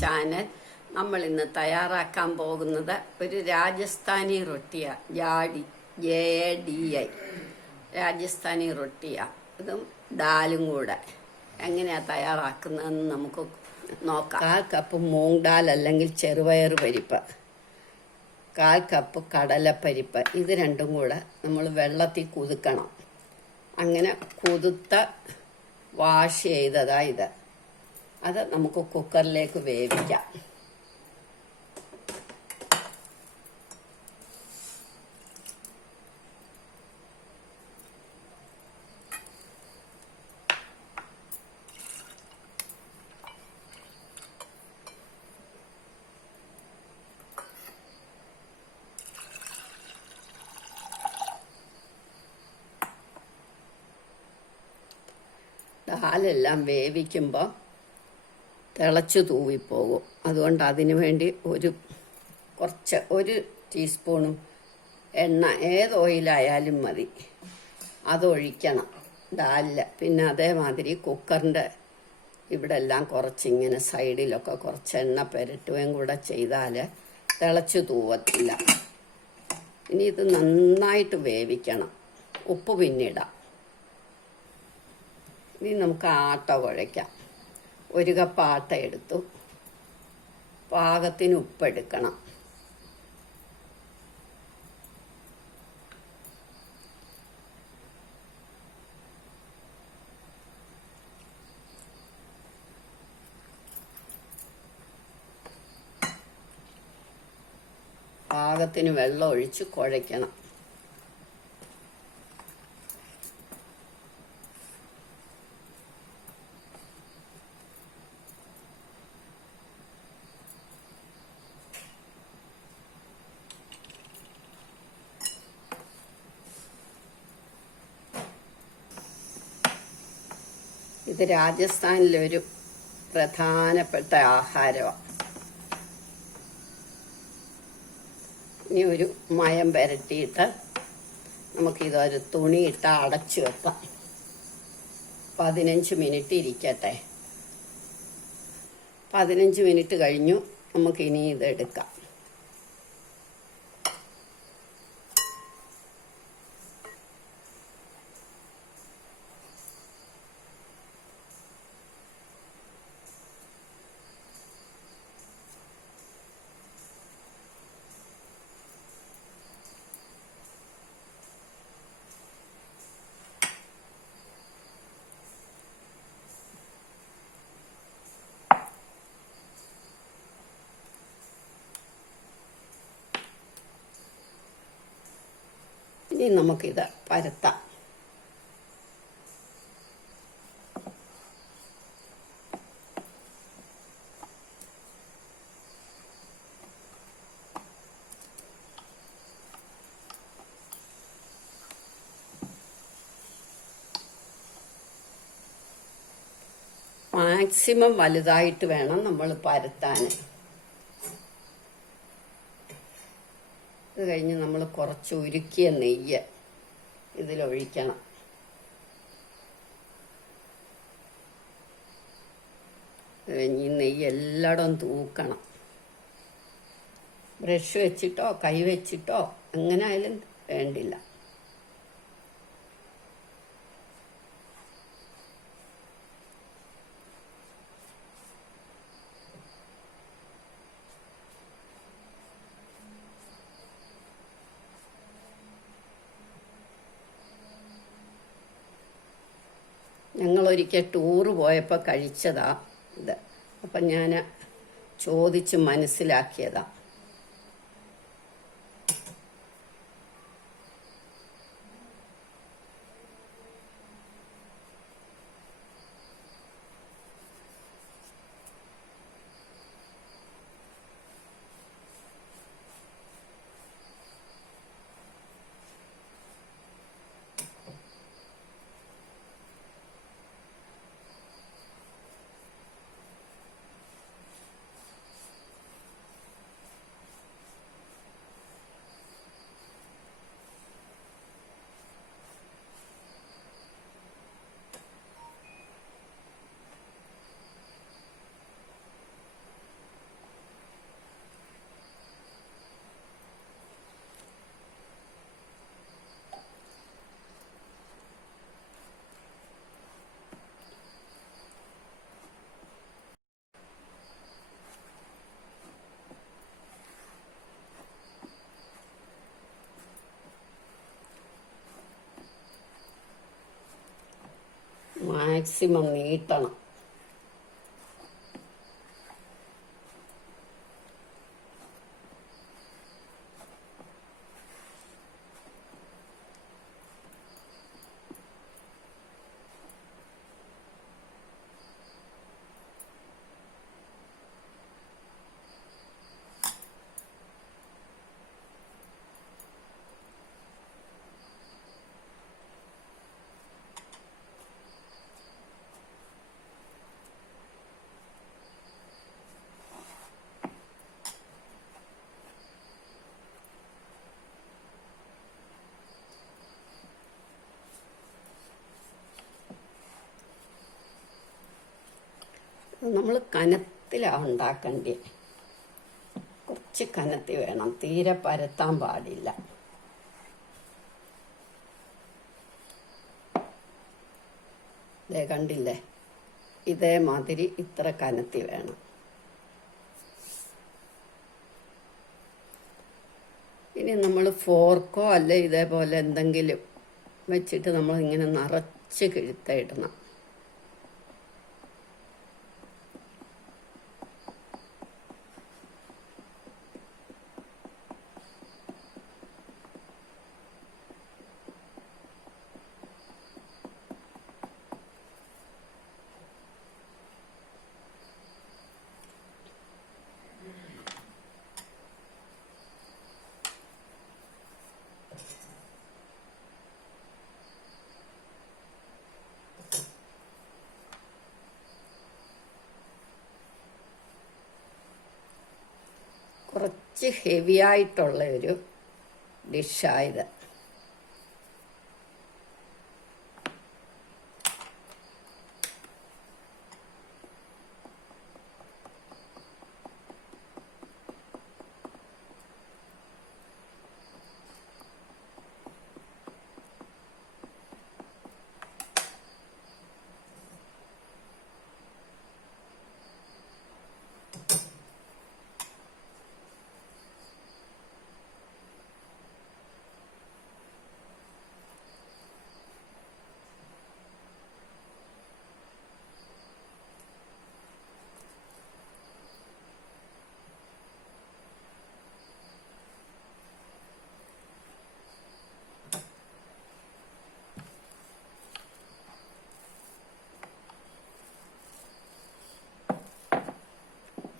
Channel. നമ്മൾ ഇന്ന് തയ്യാറാക്കാൻ പോകുന്നത് ഒരു രാജസ്ഥാനി റൊട്ടിയാണ്. JADI രാജസ്ഥാനി റൊട്ടിയാണ്. ഇതും ദാലും കൂടെ എങ്ങനെയാണ് തയ്യാറാക്കുന്നതെന്ന് നമുക്ക് നോക്കാം. 1/4 കപ്പ് മൂങ് ദാൽ അല്ലെങ്കിൽ ചെറുപയർ പരിപ്പ്, 1/4 കപ്പ് കടലപ്പരിപ്പ്, ഇത് രണ്ടും കൂടെ നമ്മൾ വെള്ളത്തിൽ കുതിർക്കണം. അങ്ങനെ കുതിർത്ത വാഷ് ചെയ്തതാ ഇത്. അത് നമുക്ക് കുക്കറിലേക്ക് വേവിക്കാം. ദാലെല്ലാം വേവിക്കുമ്പോൾ തിളച്ച് തൂവിപ്പോകും. അതുകൊണ്ട് അതിന് വേണ്ടി ഒരു ടീസ്പൂണും എണ്ണ, ഏത് ഓയിലായാലും മതി, അതൊഴിക്കണം ദാലിൽ. പിന്നെ അതേമാതിരി കുക്കറിൻ്റെ ഇവിടെ എല്ലാം കുറച്ചിങ്ങനെ സൈഡിലൊക്കെ കുറച്ച് എണ്ണ പുരട്ടുകയും കൂടെ ചെയ്താൽ തിളച്ച് തൂവത്തില്ല. ഇനി ഇത് നന്നായിട്ട് വേവിക്കണം. ഉപ്പ് പിന്നിടാം. ഇനി നമുക്ക് ആട്ട കുഴയ്ക്കാം. 1 കപ്പ് ആട്ട എടുത്തു. പാകത്തിന് ഉപ്പെടുക്കണം. പാകത്തിന് വെള്ളം ഒഴിച്ച് കുഴയ്ക്കണം. ഇത് രാജസ്ഥാനിലൊരു പ്രധാനപ്പെട്ട ആഹാരമാണ്. ഇനി ഒരു മയം പുരട്ടിയിട്ട് നമുക്കിതൊരു തുണിയിട്ട് അടച്ചു വെക്കാം. 15 മിനിറ്റ് ഇരിക്കട്ടെ. 15 മിനിറ്റ് കഴിഞ്ഞു. നമുക്കിനി ഇതെടുക്കാം. ഇനി നമുക്കിത് പരത്താം. മാക്സിമം വലുതായിട്ട് വേണം നമ്മൾ പരത്താൻ. ഇത് കഴിഞ്ഞ് നമ്മൾ കുറച്ച് ഉരുക്കിയ നെയ്യ് ഇതിലൊഴിക്കണം. ഈ നെയ്യ് എല്ലായിടവും തൂക്കണം. ബ്രഷ് വെച്ചിട്ടോ കൈ വെച്ചിട്ടോ എങ്ങനെ ആയാലും വേണ്ടില്ല. ഞങ്ങളൊരിക്കൽ ടൂറ് പോയപ്പോൾ കഴിച്ചതാ ഇത്. അപ്പം ഞാൻ ചോദിച്ച് മനസ്സിലാക്കിയതാ. മാക്സിമം നീട്ടണം. നമ്മൾ കനത്തിലാണ് ഉണ്ടാക്കേണ്ടത്. കുറച്ച് കനത്തി വേണം, തീരെ പരത്താൻ പാടില്ല. ഇതേ കണ്ടില്ലേ, ഇതേമാതിരി ഇത്ര കനത്തി വേണം. ഇനി നമ്മൾ ഫോർക്കോ അല്ലെ ഇതേപോലെ എന്തെങ്കിലും വെച്ചിട്ട് നമ്മൾ ഇങ്ങനെ നിറച്ച് കിഴുത്തിടണം. കുറച്ച് ഹെവി ആയിട്ടുള്ള ഒരു ഡിഷായത്.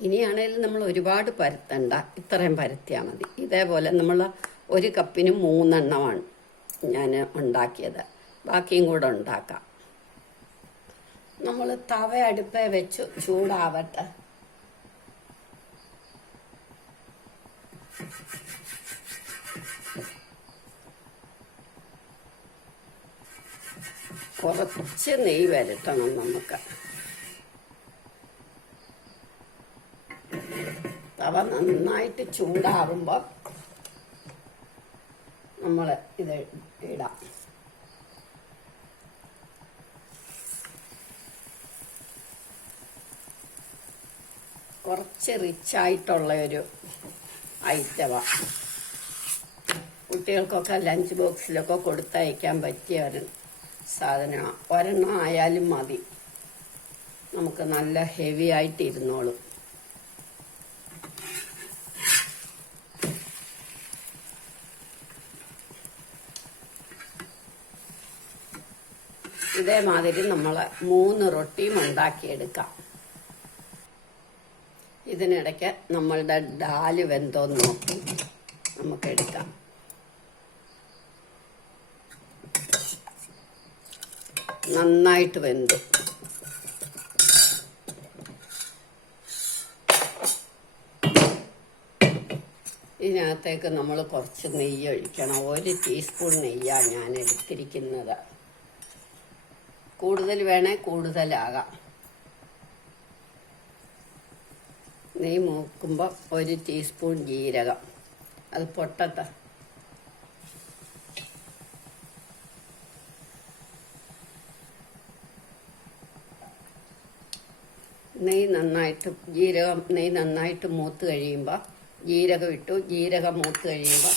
ഇനിയാണേലും നമ്മൾ ഒരുപാട് പരത്തണ്ട, ഇത്രയും പരത്തിയാൽ മതി. ഇതേപോലെ നമ്മൾ 1 കപ്പിന് 3 എണ്ണമാണ് ഞാൻ ഉണ്ടാക്കിയത്. ബാക്കിയും കൂടെ ഉണ്ടാക്കാം. നമ്മൾ തവ അടുപ്പേ വെച്ച് ചൂടാവട്ടെ. കുറച്ച് നെയ്യ് വരട്ടണം നമുക്ക്. തവ നന്നായിട്ട് ചൂടാവുമ്പോൾ നമ്മൾ ഇത് ഇടാം. കുറച്ച് റിച്ചായിട്ടുള്ള ഒരു ഐറ്റമാണ്. കുട്ടികൾക്കൊക്കെ ലഞ്ച് ബോക്സിലൊക്കെ കൊടുത്തയക്കാൻ പറ്റിയ ഒരു സാധനമാണ്. ഒരെണ്ണം ആയാലും മതി, നമുക്ക് നല്ല ഹെവി ആയിട്ട് ഇരുന്നോളും. ഇതേമാതിരി നമ്മൾ 3 റൊട്ടിയും ഉണ്ടാക്കിയെടുക്കാം. ഇതിനിടയ്ക്ക് നമ്മളുടെ ഡാല് വെന്തോന്ന് നോക്കി നമുക്കെടുക്കാം. നന്നായിട്ട് വെന്തു. ഇതിനകത്തേക്ക് നമ്മൾ കുറച്ച് നെയ്യ് ഒഴിക്കണം. 1 ടീസ്പൂൺ നെയ്യാണ് ഞാൻ എടുത്തിരിക്കുന്നത്. കൂടുതൽ വേണേ കൂടുതലാകാം. നെയ്യ് മൂക്കുമ്പോൾ 1 ടീസ്പൂൺ ജീരകം, അത് പൊട്ടട്ടെ. നെയ്യ് നന്നായിട്ട് മൂത്ത് കഴിയുമ്പോൾ ജീരകം ഇട്ടു. ജീരകം മൂത്ത് കഴിയുമ്പോൾ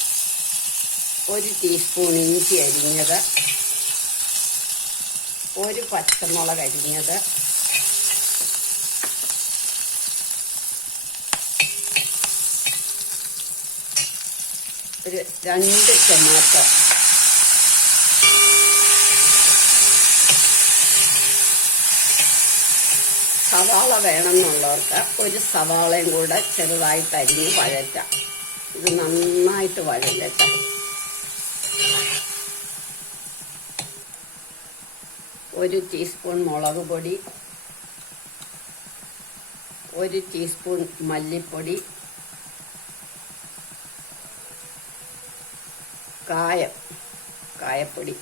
1 ടീസ്പൂൺ ഇഞ്ചി അരിഞ്ഞത്, ഒരു പച്ചമുളക് അരിഞ്ഞത്, ഒരു 2 ടൊമാറ്റോ, സവാള വേണമെന്നുള്ളവർക്ക് ഒരു സവാളയും കൂടെ ചെറുതായിട്ട് അരിഞ്ഞ് വഴറ്റാം. ഇത് നന്നായിട്ട് വഴലട്ടെ. ഒരു ടീസ്പൂൺ മുളക് പൊടി, 1 ടീസ്പൂൺ മല്ലിപ്പൊടി, കായപ്പൊടി.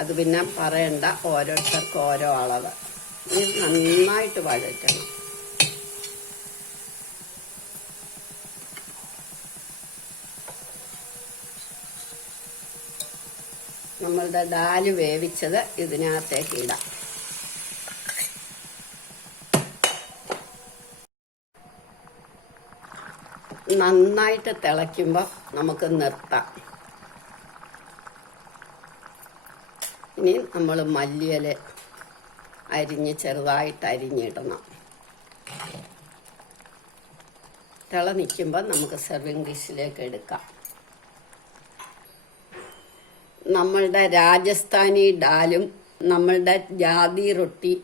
അത് പിന്നെ പറയണ്ട, ഓരോരുത്തർക്ക് ഓരോ അളവ്. ഇത് നന്നായിട്ട് വഴറ്റണം. നമ്മളുടെ ദാല് വേവിച്ചത് ഇതിനകത്തേക്ക് ഇടാം. നന്നായിട്ട് തിളയ്ക്കുമ്പോൾ നമുക്ക് നിർത്താം. ഇനി നമ്മൾ മല്ലിയില ചെറുതായിട്ട് അരിഞ്ഞിടണം. തിള നിൽക്കുമ്പോൾ നമുക്ക് സെർവിങ് ഡിഷിലേക്ക് എടുക്കാം. നമ്മളുടെ രാജസ്ഥാനി ഡാലും നമ്മളുടെ ജാതി റൊട്ടി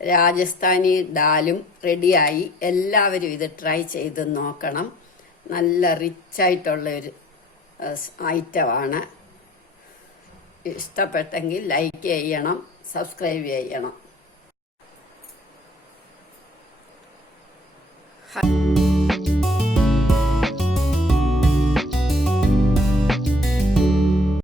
രാജസ്ഥാനി ഡാലും റെഡിയായി. എല്ലാവരും ഇത് ട്രൈ ചെയ്ത് നോക്കണം. നല്ല റിച്ചായിട്ടുള്ളൊരു ഐറ്റമാണ്. ഇഷ്ടപ്പെട്ടെങ്കിൽ ലൈക്ക് ചെയ്യണം, സബ്സ്ക്രൈബ് ചെയ്യണം.